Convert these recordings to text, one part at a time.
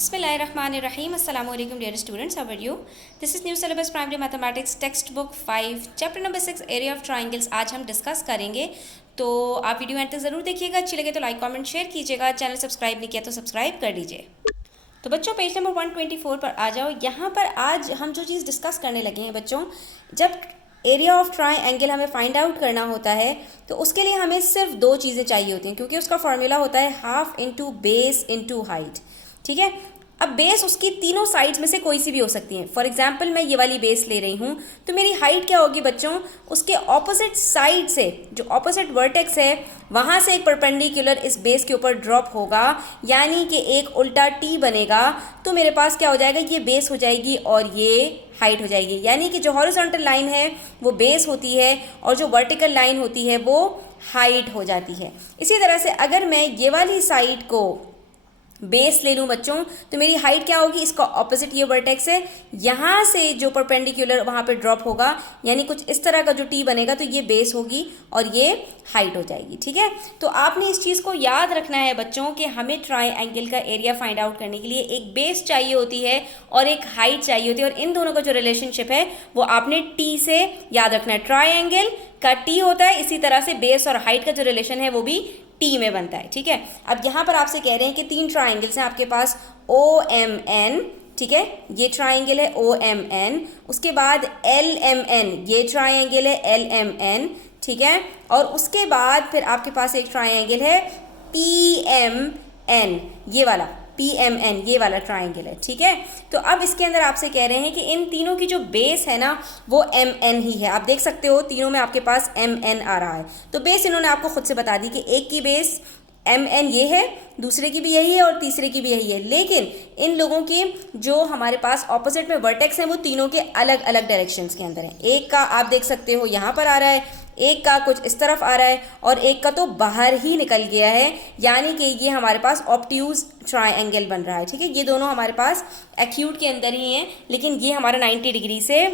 Bismillahirrahmanirrahim. Assalamu alaikum dear students. How are you? This is new syllabus primary mathematics textbook 5 chapter number 6 area of triangles आज हम discuss करेंगे। तो आप video and तक ज़रूर देखिएगा, अच्छी लगे तो लाइक कमेंट शेयर कीजिएगा, चैनल सब्सक्राइब नहीं किया तो सब्सक्राइब कर लीजिए। तो बच्चों पेज नंबर 124 पर आ जाओ। यहाँ पर आज हम जो चीज़ डिस्कस करने लगे हैं बच्चों, जब एरिया ऑफ ट्राइंगल हमें फाइंड आउट करना होता है तो उसके लिए हमें सिर्फ दो चीज़ें चाहिए होती हैं, क्योंकि उसका फॉर्मूला होता है half into base into height. ठीक है, अब बेस उसकी तीनों साइड्स में से कोई सी भी हो सकती है। फॉर एग्जांपल मैं ये वाली बेस ले रही हूँ, तो मेरी हाइट क्या होगी बच्चों, उसके ऑपोजिट साइड से जो ऑपोजिट वर्टेक्स है वहाँ से एक परपेंडिकुलर इस बेस के ऊपर ड्रॉप होगा, यानी कि एक उल्टा टी बनेगा। तो मेरे पास क्या हो जाएगा, ये बेस हो जाएगी और ये हाइट हो जाएगी। यानी कि जो हॉरिजॉन्टल लाइन है वो बेस होती है और जो वर्टिकल लाइन होती है वो हाइट हो जाती है। इसी तरह से अगर मैं ये वाली साइड को बेस ले लूँ बच्चों, तो मेरी हाइट क्या होगी, इसका ऑपोजिट ये वर्टेक्स है, यहाँ से जो परपेंडिकुलर वहाँ पे ड्रॉप होगा, यानी कुछ इस तरह का जो टी बनेगा, तो ये बेस होगी और ये हाइट हो जाएगी। ठीक है, तो आपने इस चीज़ को याद रखना है बच्चों कि हमें ट्राइंगल का एरिया फाइंड आउट करने के लिए एक बेस चाहिए होती है और एक हाइट चाहिए होती है, और इन दोनों का जो रिलेशनशिप है वो आपने टी से याद रखना है। ट्राइंगल का टी होता है, इसी तरह से बेस और हाइट का जो रिलेशन है वो भी टी में बनता है। ठीक है, अब यहाँ पर आपसे कह रहे हैं कि तीन ट्राइंगल्स हैं आपके पास ओ एम एन। ठीक है, ये ट्राइंगल है ओ एम एन, उसके बाद एल एम एन, ये ट्राइंगल है एल एम एन। ठीक है, और उसके बाद फिर आपके पास एक ट्राइंगल है पी एम एन, ये वाला PMN, ये वाला ट्राइंगल है। ठीक है, तो अब इसके अंदर आपसे कह रहे हैं कि इन तीनों की जो बेस है ना वो MN ही है। आप देख सकते हो तीनों में आपके पास MN आ रहा है, तो बेस इन्होंने आपको खुद से बता दी कि एक की बेस MN ये है, दूसरे की भी यही है और तीसरे की भी यही है। लेकिन इन लोगों की जो हमारे पास ऑपोजिट में वर्टेक्स हैं वो तीनों के अलग अलग डायरेक्शंस के अंदर है। एक का आप देख सकते हो यहाँ पर आ रहा है, एक का कुछ इस तरफ आ रहा है और एक का तो बाहर ही निकल गया है, यानी कि ये हमारे पास ऑब्ट्यूज ट्राइंगल बन रहा है। ठीक है, ये दोनों हमारे पास एक्यूट के अंदर ही हैं, लेकिन ये हमारा 90 डिग्री से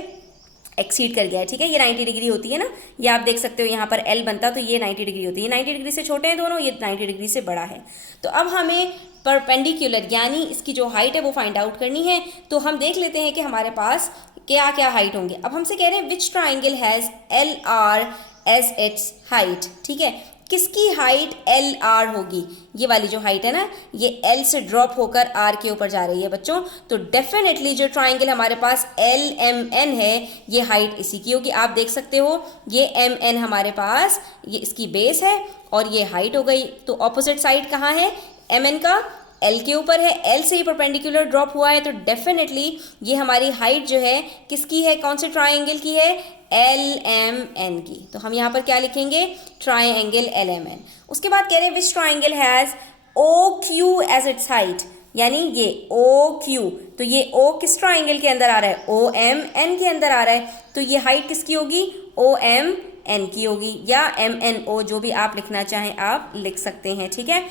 एक्सीड कर गया है। ठीक है, ये 90 डिग्री होती है ना, ये आप देख सकते हो यहाँ पर L बनता, तो ये 90 डिग्री होती है। 90 डिग्री से छोटे हैं दोनों, ये 90 डिग्री से बड़ा है। तो अब हमें परपेंडिकुलर यानी इसकी जो हाइट है वो फाइंड आउट करनी है। तो हम देख लेते हैं कि हमारे पास क्या क्या हाइट होंगे। अब हमसे कह रहे हैं which triangle has LR as its height. ठीक है, किसकी हाइट LR होगी, ये वाली जो हाइट है ना ये L से ड्रॉप होकर R के ऊपर जा रही है बच्चों। तो डेफिनेटली जो ट्राइंगल हमारे पास LMN है ये हाइट इसी की होगी। आप देख सकते हो ये MN हमारे पास ये इसकी बेस है और ये हाइट हो गई। तो ऑपोजिट साइड कहाँ है, MN का L के ऊपर है, L से ही परपेंडिकुलर ड्रॉप हुआ है, तो डेफिनेटली ये हमारी हाइट जो है किसकी है, कौन से ट्राइंगल की है, LMN की। तो हम यहाँ पर क्या लिखेंगे, ट्राइंगल LMN। उसके बाद कह रहे हैं which triangle has OQ as its height, यानी ये OQ, तो ये O किस ट्राइंगल के अंदर आ रहा है, OMN के अंदर आ रहा है, तो ये हाइट किसकी होगी, OMN की होगी, या MNO, जो भी आप लिखना चाहें आप लिख सकते हैं। ठीक है,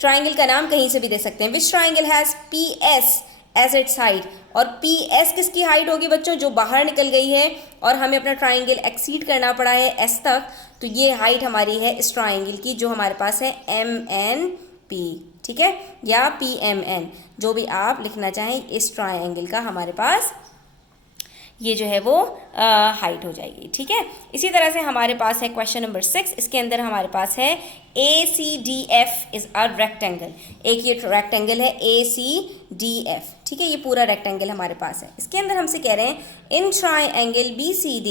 ट्राइंगल का नाम कहीं से भी दे सकते हैं। Which triangle has PS as its height, और PS किसकी हाइट होगी बच्चों, जो बाहर निकल गई है और हमें अपना ट्राइंगल एक्सीड करना पड़ा है S तक, तो ये हाइट हमारी है इस ट्राइंगल की जो हमारे पास है MNP। ठीक है, या PMN, जो भी आप लिखना चाहें, इस ट्राइंगल का हमारे पास ये जो है वो हाइट हो जाएगी। ठीक है, इसी तरह से हमारे पास है क्वेश्चन नंबर 6। इसके अंदर हमारे पास है ACDF इज अ रेक्टेंगल। एक ये रेक्टेंगल है ACDF। ठीक है, ये पूरा रेक्टेंगल हमारे पास है। इसके अंदर हमसे कह रहे हैं in triangle BCD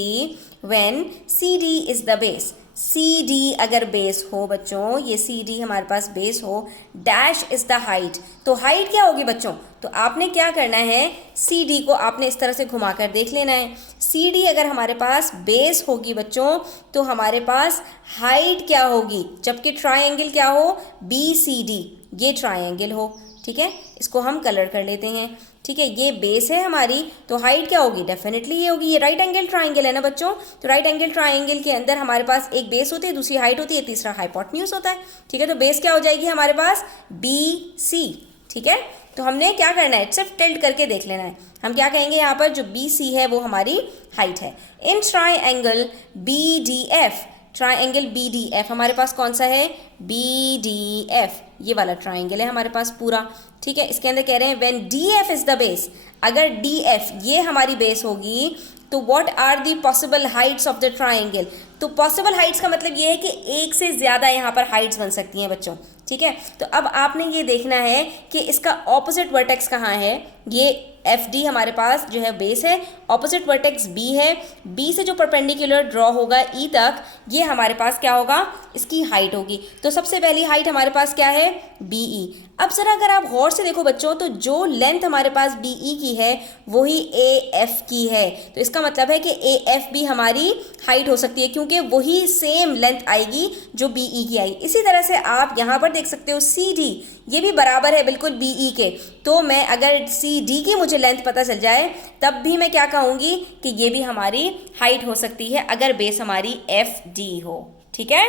when CD is the base. CD अगर बेस हो बच्चों, ये CD हमारे पास बेस हो, डैश इज द हाइट, तो हाइट क्या होगी बच्चों, तो आपने क्या करना है, CD को आपने इस तरह से घुमाकर देख लेना है। CD अगर हमारे पास बेस होगी बच्चों तो हमारे पास हाइट क्या होगी, जबकि ट्राइंगल क्या हो, BCD, ये ट्राइंगल हो। ठीक है, इसको हम कलर कर लेते हैं। ठीक है, ये बेस है हमारी, तो हाइट क्या होगी, डेफिनेटली ये होगी। ये राइट एंगल ट्राइंगल है ना बच्चों, तो राइट एंगल ट्राइंगल के अंदर हमारे पास एक बेस होती है, दूसरी हाइट होती है, तीसरा हाइपोटेन्यूज होता है। ठीक है, तो बेस क्या हो जाएगी हमारे पास, BC। ठीक है, तो हमने क्या करना है, सिर्फ टिल्ट करके देख लेना है। हम क्या कहेंगे यहाँ पर, जो BC है वो हमारी हाइट है। In triangle BDF, triangle BDF हमारे पास कौन सा है, BDF, ये वाला ट्राइंगल है हमारे पास पूरा, ठीक है। इसके अंदर कह रहे हैं when DF is the base, अगर DF ये हमारी बेस होगी तो what are the possible heights of the triangle. तो पॉसिबल हाइट्स का मतलब ये है कि एक से ज़्यादा यहाँ पर हाइट्स बन सकती हैं बच्चों, ठीक है। तो अब आपने ये देखना है कि इसका ऑपोजिट वर्टेक्स कहाँ है। ये FD हमारे पास जो है बेस है, ऑपोजिट वर्टेक्स B है, B से जो परपेंडिकुलर ड्रॉ होगा E तक, ये हमारे पास क्या होगा, इसकी हाइट होगी। तो सबसे पहली हाइट हमारे पास क्या है, BE। अब ज़रा अगर आप गौर से देखो बच्चों, तो जो लेंथ हमारे पास BE की है वही AF की है, तो इसका मतलब है कि AF भी हमारी हाइट हो सकती है, क्योंकि वही सेम लेंथ आएगी जो BE की आई। इसी तरह से आप यहाँ पर देख सकते हो CD, ये भी बराबर है बिल्कुल BE के। तो मैं अगर CD की मुझे लेंथ पता चल जाए तब भी मैं क्या कहूँगी कि ये भी हमारी हाइट हो सकती है अगर बेस हमारी FD हो, ठीक है।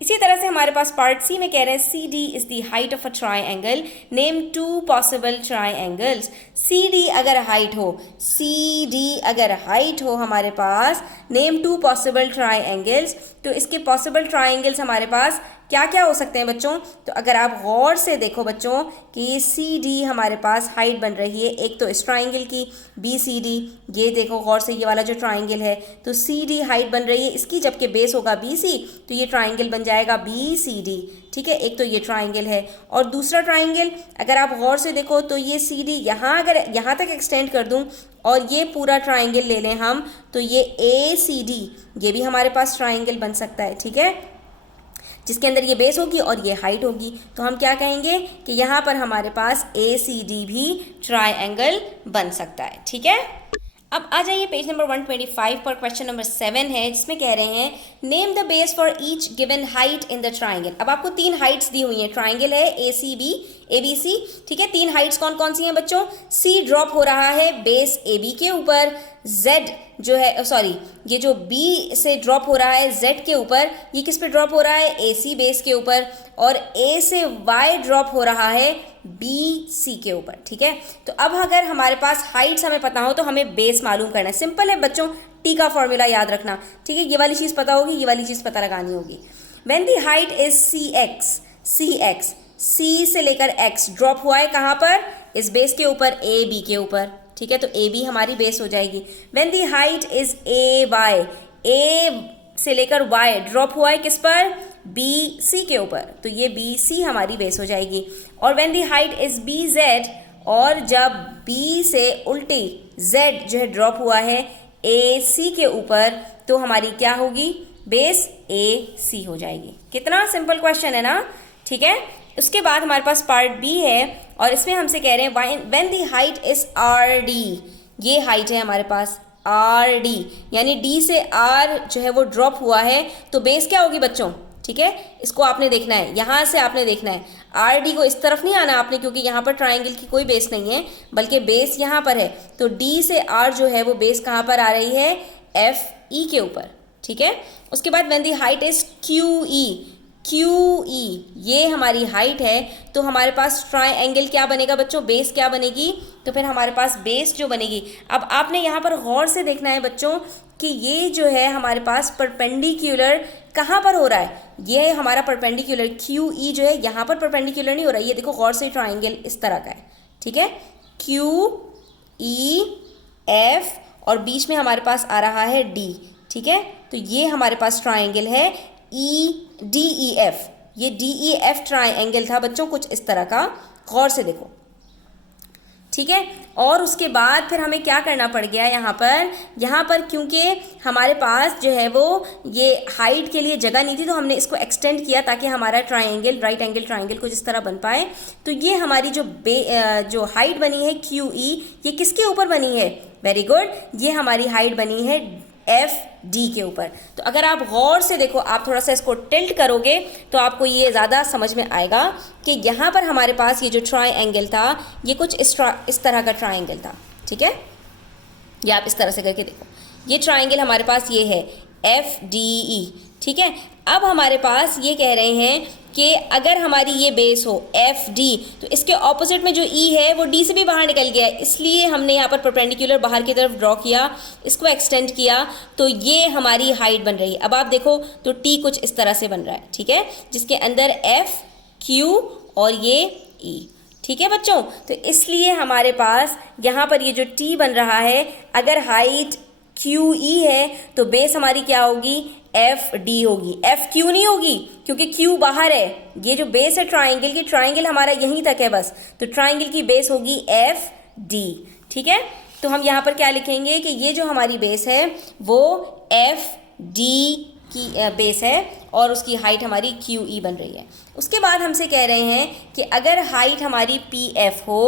इसी तरह से हमारे पास पार्ट सी में कह रहे हैं CD is the height of a triangle, name 2 possible triangles. CD अगर हाइट हो, CD अगर हाइट हो हमारे पास, नेम 2 पॉसिबल ट्राइंगल्स। तो इसके पॉसिबल ट्राइंगल्स हमारे पास क्या क्या हो सकते हैं बच्चों। तो अगर आप गौर से देखो बच्चों कि CD हमारे पास हाइट बन रही है एक तो इस ट्राइंगल की BCD, ये देखो गौर से ये वाला जो ट्राइंगल है, तो CD हाइट बन रही है इसकी, जबकि बेस होगा BC, तो ये ट्राइंगल बन जाएगा BCD, ठीक है। एक तो ये ट्राइंगल है, और दूसरा ट्राइंगल अगर आप गौर से देखो तो ये CD यहाँ अगर यहाँ तक एक्सटेंड कर दूँ और ये पूरा ट्राइंगल ले लें हम, तो ये ACD, ये भी हमारे पास ट्राइंगल बन सकता है, ठीक है, जिसके अंदर ये बेस होगी और ये हाइट होगी। तो हम क्या कहेंगे कि यहाँ पर हमारे पास ACD भी ट्राइंगल बन सकता है, ठीक है। अब आ जाइए पेज नंबर 125 पर, क्वेश्चन नंबर 7 है, जिसमें कह रहे हैं name the base for each given height in the triangle. अब आपको 3 हाइट्स दी हुई हैं, ट्राइंगल है ACB ABC, ठीक है। 3 हाइट्स कौन कौन सी हैं बच्चों, C ड्रॉप हो रहा है बेस AB के ऊपर, Z जो है सॉरी ये जो B से ड्रॉप हो रहा है Z के ऊपर, ये किस पे ड्रॉप हो रहा है, AC बेस के ऊपर, और A से Y ड्रॉप हो रहा है BC के ऊपर, ठीक है। तो अब अगर हमारे पास हाइट्स हमें पता हो तो हमें बेस मालूम करना है। सिंपल है बच्चों, T का फॉर्मूला याद रखना, ठीक है। ये वाली चीज़ पता होगी, ये वाली चीज़ पता लगानी होगी। When the height is CX, C से लेकर X ड्रॉप हुआ है कहाँ पर, इस बेस के ऊपर AB के ऊपर, ठीक है। तो AB हमारी बेस हो जाएगी। When the height is AY, A से लेकर Y ड्रॉप हुआ है किस पर, BC के ऊपर, तो ये BC हमारी बेस हो जाएगी। और when the height is BZ, और जब B से उल्टी Z जो है ड्रॉप हुआ है AC के ऊपर, तो हमारी क्या होगी, बेस AC हो जाएगी। कितना सिंपल क्वेश्चन है ना, ठीक है। उसके बाद हमारे पास पार्ट B है, और इसमें हमसे कह रहे हैं when the height is RD, ये हाइट है हमारे पास RD, यानी D से R जो है वो ड्रॉप हुआ है, तो बेस क्या होगी बच्चों, ठीक है। इसको आपने देखना है, यहाँ से आपने देखना है, RD को इस तरफ नहीं आना आपने, क्योंकि यहाँ पर ट्राइंगल की कोई बेस नहीं है, बल्कि बेस यहाँ पर है। तो D से R जो है वो बेस कहाँ पर आ रही है, FE के ऊपर, ठीक है। उसके बाद when the height is QE, ये हमारी हाइट है, तो हमारे पास ट्राइंगल क्या बनेगा बच्चों, बेस क्या बनेगी, तो फिर हमारे पास बेस जो बनेगी। अब आपने यहाँ पर गौर से देखना है बच्चों कि ये जो है हमारे पास परपेंडिकुलर कहाँ पर हो रहा है, ये हमारा परपेंडिकुलर QE जो है यहाँ पर परपेंडिकुलर नहीं हो रहा है, ये देखो गौर से ट्राइंगल इस तरह का है, ठीक है। QEF और बीच में हमारे पास आ रहा है D, ठीक है। तो ये हमारे पास ट्राइंगल है DEF, ये DEF ट्राइंगल था बच्चों कुछ इस तरह का, गौर से देखो, ठीक है। और उसके बाद फिर हमें क्या करना पड़ गया यहाँ पर क्योंकि हमारे पास जो है वो ये हाइट के लिए जगह नहीं थी, तो हमने इसको एक्सटेंड किया ताकि हमारा ट्राइंगल, राइट एंगल ट्राइंगल कुछ इस तरह बन पाए। तो ये हमारी जो हाइट बनी है QE, ये किसके ऊपर बनी है, वेरी गुड, ये हमारी हाइट बनी है FD के ऊपर। तो अगर आप गौर से देखो, आप थोड़ा सा इसको टिल्ट करोगे तो आपको ये ज़्यादा समझ में आएगा कि यहाँ पर हमारे पास ये जो ट्राइंगल था ये कुछ इस तरह का ट्राइंगल था, ठीक है। ये आप इस तरह से करके देखो, ये ट्राइंगल हमारे पास ये है FDE, ठीक है। अब हमारे पास ये कह रहे हैं कि अगर हमारी ये बेस हो एफ डी तो इसके ऑपोजिट में जो ई है वो डी से भी बाहर निकल गया है, इसलिए हमने यहाँ पर परपेंडिकुलर बाहर की तरफ ड्रॉ किया, इसको एक्सटेंड किया, तो ये हमारी हाइट बन रही है। अब आप देखो तो टी कुछ इस तरह से बन रहा है, ठीक है, जिसके अंदर एफ क्यू और ये ई, ठीक है बच्चों। तो इसलिए हमारे पास यहाँ पर ये जो टी बन रहा है, अगर हाइट क्यू ई है तो बेस हमारी क्या होगी, एफ डी होगी, एफ क्यू नहीं होगी क्योंकि क्यू बाहर है। ये जो बेस है ट्राइंगल की, ट्राइंगल हमारा यहीं तक है बस, तो ट्राइंगल की बेस होगी एफ डी, ठीक है। तो हम यहाँ पर क्या लिखेंगे कि ये जो हमारी बेस है वो एफ डी की बेस है और उसकी हाइट हमारी क्यू ई बन रही है। उसके बाद हमसे कह रहे हैं कि अगर हाइट हमारी पी एफ हो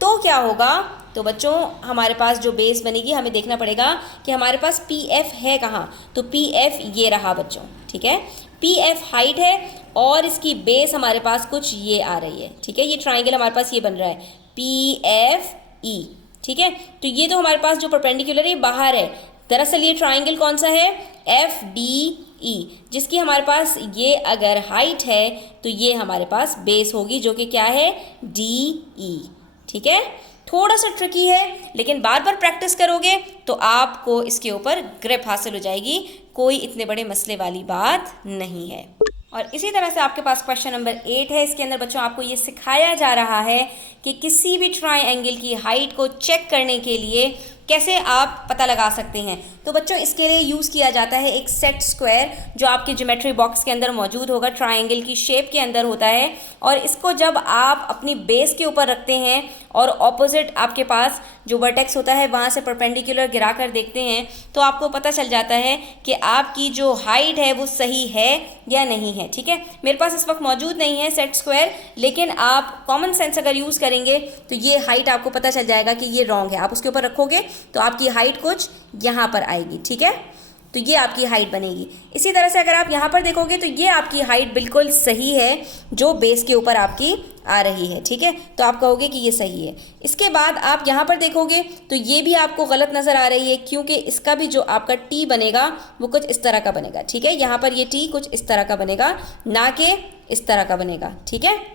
तो क्या होगा। तो बच्चों हमारे पास जो बेस बनेगी हमें देखना पड़ेगा कि हमारे पास पी एफ है कहाँ, तो पी एफ ये रहा बच्चों, ठीक है। पी एफ हाइट है और इसकी बेस हमारे पास कुछ ये आ रही है, ठीक है, ये ट्राइंगल हमारे पास ये बन रहा है पी एफ ई, ठीक है। तो ये तो हमारे पास जो परपेंडिकुलर है बाहर है, दरअसल ये ट्राइंगल कौन सा है, एफ डी ई, जिसकी हमारे पास ये अगर हाइट है तो ये हमारे पास बेस होगी जो कि क्या है, डी ई, ठीक है। थोड़ा सा ट्रिकी है लेकिन बार बार प्रैक्टिस करोगे तो आपको इसके ऊपर ग्रिप हासिल हो जाएगी, कोई इतने बड़े मसले वाली बात नहीं है। और इसी तरह से आपके पास क्वेश्चन नंबर 8 है। इसके अंदर बच्चों आपको ये सिखाया जा रहा है कि किसी भी ट्राइंगल की हाइट को चेक करने के लिए कैसे आप पता लगा सकते हैं। तो बच्चों इसके लिए यूज़ किया जाता है एक सेट स्क्वायर जो आपके ज्योमेट्री बॉक्स के अंदर मौजूद होगा, ट्राइंगल की शेप के अंदर होता है, और इसको जब आप अपनी बेस के ऊपर रखते हैं और ऑपोजिट आपके पास जो वर्टेक्स होता है वहाँ से परपेंडिकुलर गिरा कर देखते हैं तो आपको पता चल जाता है कि आपकी जो हाइट है वो सही है या नहीं है, ठीक है। मेरे पास इस वक्त मौजूद नहीं है सेट स्क्वायर, लेकिन आप कॉमन सेंस अगर यूज़ करेंगे तो ये हाइट आपको पता चल जाएगा कि ये रॉन्ग है। आप उसके ऊपर रखोगे तो आपकी हाइट कुछ यहाँ पर आएगी, ठीक है, तो ये आपकी हाइट बनेगी। इसी तरह से अगर आप यहाँ पर देखोगे तो ये आपकी हाइट बिल्कुल सही है जो बेस के ऊपर आपकी आ रही है, ठीक है, तो आप कहोगे कि ये सही है। इसके बाद आप यहाँ पर देखोगे तो ये भी आपको गलत नज़र आ रही है क्योंकि इसका भी जो आपका टी बनेगा वो कुछ इस तरह का बनेगा, ठीक है, यहाँ पर ये टी कुछ इस तरह का बनेगा ना कि इस तरह का बनेगा, ठीक है।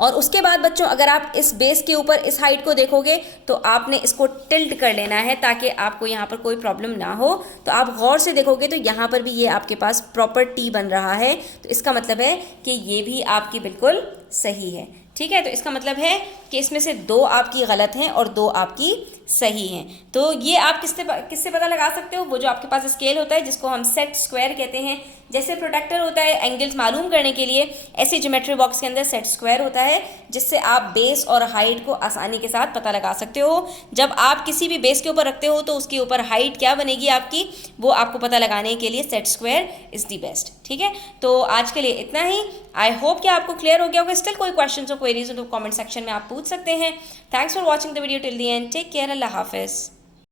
और उसके बाद बच्चों अगर आप इस बेस के ऊपर इस हाइट को देखोगे तो आपने इसको टिल्ट कर लेना है ताकि आपको यहाँ पर कोई प्रॉब्लम ना हो। तो आप गौर से देखोगे तो यहाँ पर भी ये आपके पास प्रॉपर टी बन रहा है, तो इसका मतलब है कि ये भी आपकी बिल्कुल सही है, ठीक है। तो इसका मतलब है कि इसमें से 2 आपकी गलत हैं और 2 आपकी सही हैं। तो ये आप किससे पता लगा सकते हो, वो जो आपके पास स्केल होता है जिसको हम सेट स्क्वायर कहते हैं। जैसे प्रोटेक्टर होता है एंगल्स मालूम करने के लिए, ऐसे ज्योमेट्री बॉक्स के अंदर सेट स्क्वायर होता है जिससे आप बेस और हाइट को आसानी के साथ पता लगा सकते हो। जब आप किसी भी बेस के ऊपर रखते हो तो उसके ऊपर हाइट क्या बनेगी आपकी, वो आपको पता लगाने के लिए set square is the best, ठीक है। तो आज के लिए इतना ही। आई होप कि आपको क्लियर हो गया होगा। स्टिल कोई क्वेश्चन और क्वेरीज हो तो कमेंट सेक्शन में आप पूछ सकते हैं। Thanks for watching the video till the end. Take care. अल्लाह हाफिज़।